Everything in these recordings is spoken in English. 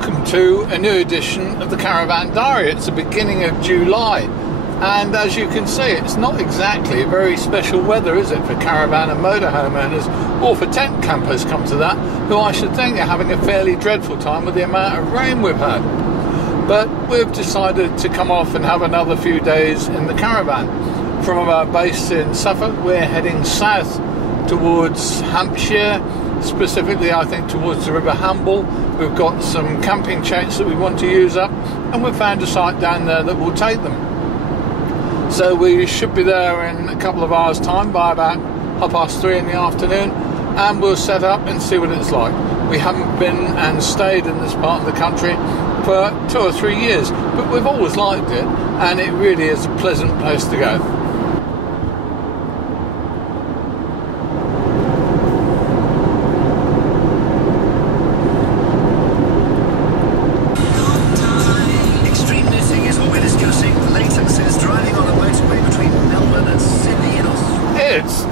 Welcome to a new edition of the Caravan Diary. It's the beginning of July, and as you can see, it's not exactly very special weather, is it, for caravan and motorhome owners, or for tent campers, come to that, who I should think are having a fairly dreadful time with the amount of rain we've had. But we've decided to come off and have another few days in the caravan. From our base in Suffolk, we're heading south towards Hampshire, specifically I think towards the River Hamble. We've got some camping chains that we want to use up, and we've found a site down there that will take them. So we should be there in a couple of hours time, by about 3:30 in the afternoon, and we'll set up and see what it's like. We haven't been and stayed in this part of the country for 2 or 3 years, but we've always liked it, and it really is a pleasant place to go.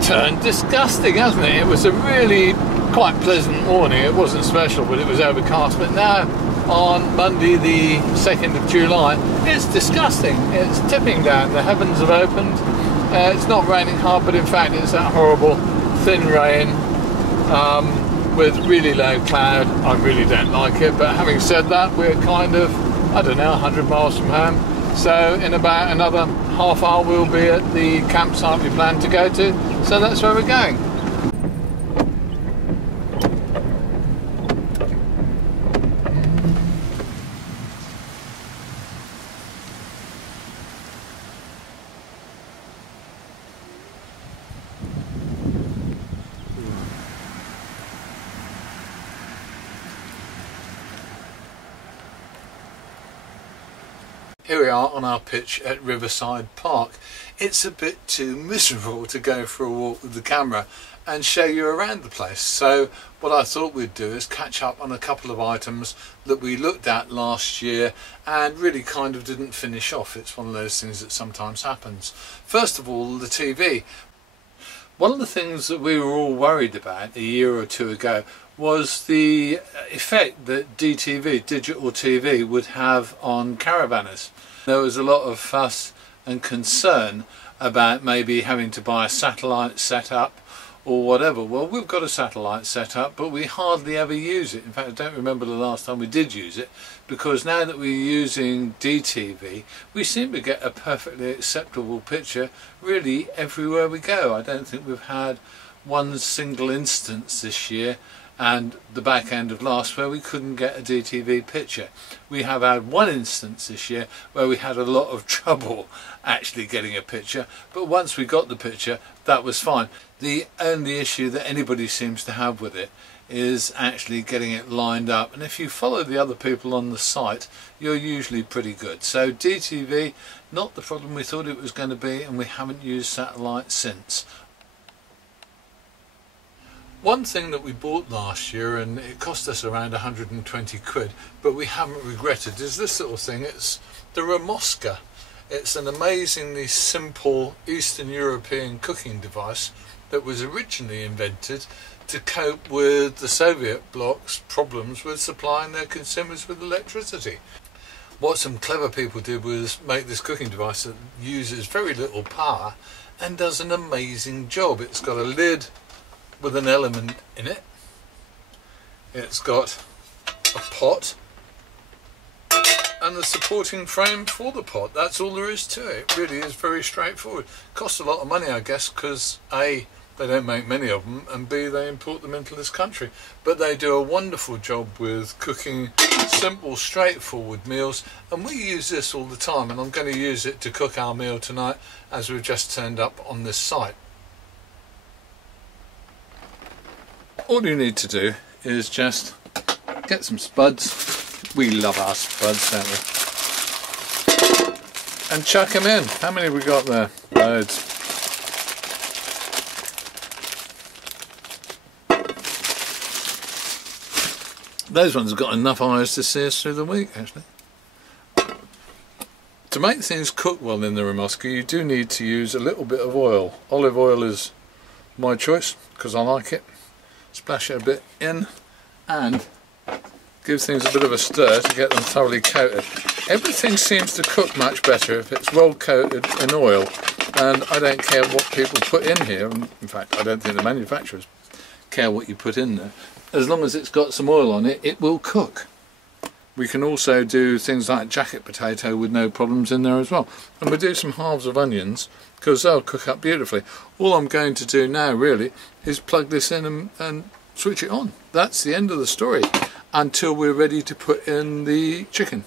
Turned disgusting, hasn't it? It was a really quite pleasant morning. It wasn't special, but it was overcast. But now on Monday the 2nd of July, it's disgusting. It's tipping down. The heavens have opened. It's not raining hard, but in fact it's that horrible thin rain with really low cloud. I really don't like it, but having said that, we're kind of, I don't know, 100 miles from home. So in about another half hour we'll be at the campsite we plan to go to. So that's where we're going. Here we are on our pitch at Riverside Park. It's a bit too miserable to go for a walk with the camera and show you around the place. So what I thought we'd do is catch up on a couple of items that we looked at last year and really kind of didn't finish off. It's one of those things that sometimes happens. First of all, the TV. One of the things that we were all worried about a year or two ago was the effect that DTV, digital TV, would have on caravanners. There was a lot of fuss and concern about maybe having to buy a satellite set up or whatever. Well, we've got a satellite set up, but we hardly ever use it. In fact, I don't remember the last time we did use it, because now that we're using DTV, we seem to get a perfectly acceptable picture really everywhere we go. I don't think we've had one single instance this year and the back end of last where we couldn't get a DTV picture. We have had one instance this year where we had a lot of trouble actually getting a picture, but once we got the picture, that was fine. The only issue that anybody seems to have with it is actually getting it lined up, and if you follow the other people on the site, you're usually pretty good. So DTV, not the problem we thought it was going to be, and we haven't used satellite since. One thing that we bought last year, and it cost us around 120 quid, but we haven't regretted, is this little thing. It's the Ramoska. It's an amazingly simple Eastern European cooking device that was originally invented to cope with the Soviet bloc's problems with supplying their consumers with electricity. What some clever people did was make this cooking device that uses very little power and does an amazing job. It's got a lid with an element in it. It's got a pot and the supporting frame for the pot. That's all there is to it. It really is very straightforward. Costs a lot of money, I guess, because A, they don't make many of them, and B, they import them into this country. But they do a wonderful job with cooking simple, straightforward meals, and we use this all the time, and I'm going to use it to cook our meal tonight as we've just turned up on this site. All you need to do is just get some spuds. We love our spuds, don't we? And chuck them in. How many have we got there? Loads. Those ones have got enough eyes to see us through the week, actually. To make things cook well in the Ramoska, you do need to use a little bit of oil. Olive oil is my choice because I like it. Splash it a bit in and give things a bit of a stir to get them thoroughly coated. Everything seems to cook much better if it's roll coated in oil, and I don't care what people put in here. In fact, I don't think the manufacturers care what you put in there. As long as it's got some oil on it, it will cook. We can also do things like jacket potato with no problems in there as well. And we'll do some halves of onions, because they'll cook up beautifully. All I'm going to do now really is plug this in and switch it on. That's the end of the story until we're ready to put in the chicken.